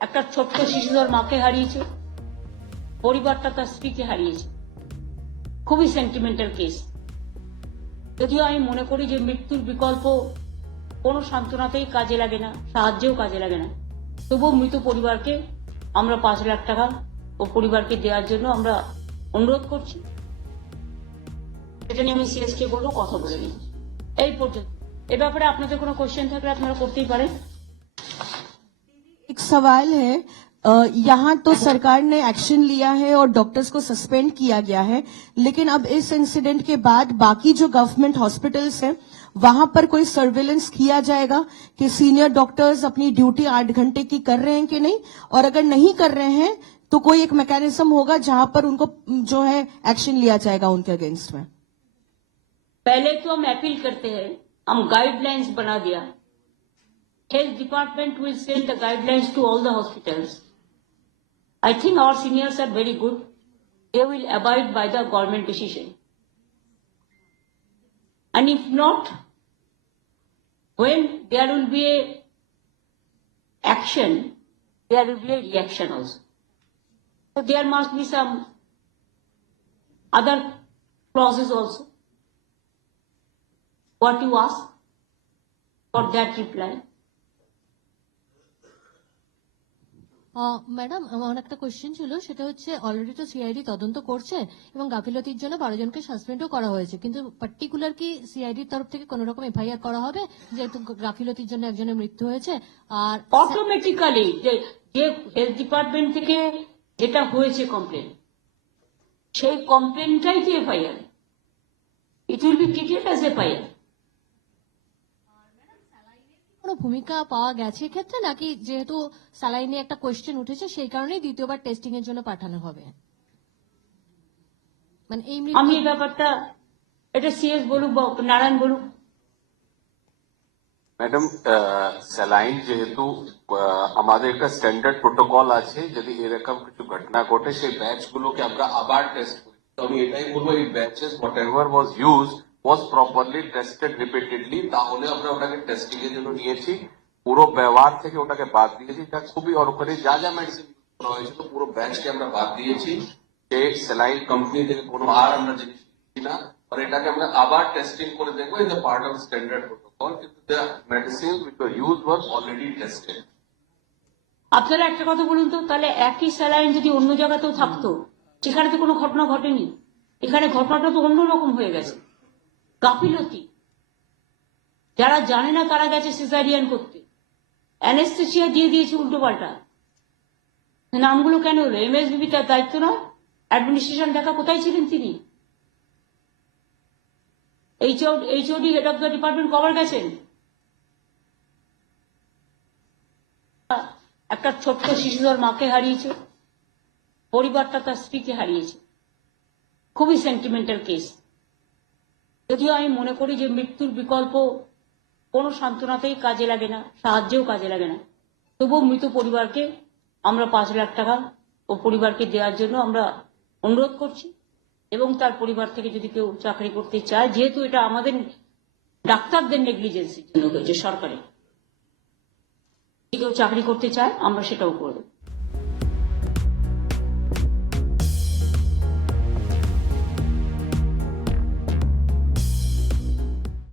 একটা ছোট্ট শিশু তার মাকে হারিয়েছে, পরিবারটা তার স্ত্রীকে হারিয়েছে। খুবই সেন্টিমেন্টাল কেস। যদিও আমি মনে করি যে মৃত্যুর বিকল্প কোনো সান্ত্বনাতেই কাজে লাগে না, সাহায্যেও কাজে লাগে না, তবুও মৃত পরিবারকে আমরা 5 লাখ টাকা ও পরিবারকে দেওয়ার জন্য আমরা অনুরোধ করছি। এটা নিয়ে আমি সিএস কে বলবো, কথা বলে নিই। এই পর্যন্ত। এ ব্যাপারে আপনাদের কোনো কোশ্চেন থাকলে আপনারা করতেই পারেন। एक सवाल है, यहाँ तो सरकार ने एक्शन लिया है और डॉक्टर्स को सस्पेंड किया गया है, लेकिन अब इस इंसिडेंट के बाद बाकी जो गवर्नमेंट हॉस्पिटल्स हैं वहां पर कोई सर्वेलेंस किया जाएगा कि सीनियर डॉक्टर्स अपनी ड्यूटी 8 घंटे की कर रहे हैं कि नहीं, और अगर नहीं कर रहे हैं तो कोई एक मैकेनिज्म होगा जहां पर उनको जो है एक्शन लिया जाएगा उनके अगेंस्ट में। पहले तो हम अपील करते हैं, हम गाइडलाइंस बना दिया। Health department will send the guidelines to all the hospitals. I think our seniors are very good. They will abide by the government decision. And if not, when there will be a action, there will be a reaction also. So there must be some other clauses also. What you ask, for that reply. Madam, আমার একটা question ছিল, সেটা হচ্ছে already তো CID তদন্ত করছে এবং গাফিলতির জন্য 12 জনকে সাসপেন্ডও করা হয়েছে, কিন্তু পার্টিকুলার কি সিআইডির তরফ থেকে কোন রকম এফআইআর করা হবে যেহেতু গাফিলতির জন্য একজনের মৃত্যু হয়েছে? আর অটোমেটিক্যালি যে হেলথ ডিপার্টমেন্ট থেকে যেটা হয়েছে কমপ্লেন, সেই কমপ্লেনটাই তো FIR, it will be treated as FIR. কোনো ভূমিকা পাওয়া গেছে ক্ষেত্রে, নাকি যেহেতু স্যালাইনে একটা কোয়েশ্চেন উঠেছে সেই কারণেই দ্বিতীয়বার টেস্টিং এর জন্য পাঠানো হবে? মানে এই আমি এই ব্যাপারটা, এটা সিএস বলুক বা নারায়ণ বলুক। ম্যাডাম, স্যালাইন যেহেতু আমাদের একটা স্ট্যান্ডার্ড প্রোটোকল আছে, যদি এরকম কিছু ঘটনা ঘটে সেই ব্যাচ গুলোকে আমরা আবার টেস্ট করি। তো আমি এটাই বলবো, এই batches whatever was use was properly tested repeatedly, তাহলে আমরা ওটাকে টেস্টিং এর জন্য নিয়েছি। পুরো ব্যবহার থেকে ওটাকে বাদ দিয়েছি, এটা খুবই অরকারি। যা যা মেডিসিন ইউজ করা হয়েছিল পুরো ব্যাচকে আমরা বাদ দিয়েছি। যে স্যালাইন কোম্পানি থেকে কোনো আর আমরা জিনিস নিচ্ছি না, আর এটাকে আমরা আবার টেস্টিং করে দেখবো। Is a part of standard protocol, কিন্তু the medicines which were used were already tested. আপনারা একটা কথা বলুন তো, তাহলে একই স্যালাইন যদি অন্য জায়গাতেও থাকতো, সেখানে তো কোনো ঘটনা ঘটেনি। এখানে ঘটনাটা তো অন্যরকম হয়ে গেছে, গাফিলতি। যারা জানে না তারা গেছে সিজারিয়ান করতে, অ্যানেস্থেসিয়া দিয়ে দিয়েছে উল্টো পাল্টা। নামগুলো কেন হলো? এমএসবিবি তার দায়িত্ব না? অ্যাডমিনিস্ট্রেশন দেখা কোথায় ছিলেন তিনি? HOD head of the department কবার গেছেন? একটা ছোট্ট শিশু তার মাকে হারিয়েছে, পরিবারটা তার স্ত্রীকে হারিয়েছে। খুবই সেন্টিমেন্টাল কেস। যদিও আমি মনে করি যে মৃত্যুর বিকল্প কোনো সান্ত্বনাতেই কাজে লাগে না, সাহায্যেও কাজে লাগে না, তবুও মৃত পরিবারকে আমরা 5 লাখ টাকা ও পরিবারকে দেওয়ার জন্য আমরা অনুরোধ করছি। এবং তার পরিবার থেকে যদি কেউ চাকরি করতে চায়, যেহেতু এটা আমাদের ডাক্তারদের নেগলিজেন্সির জন্য হয়েছে, সরকারের, কেউ চাকরি করতে চায় আমরা সেটাও করব।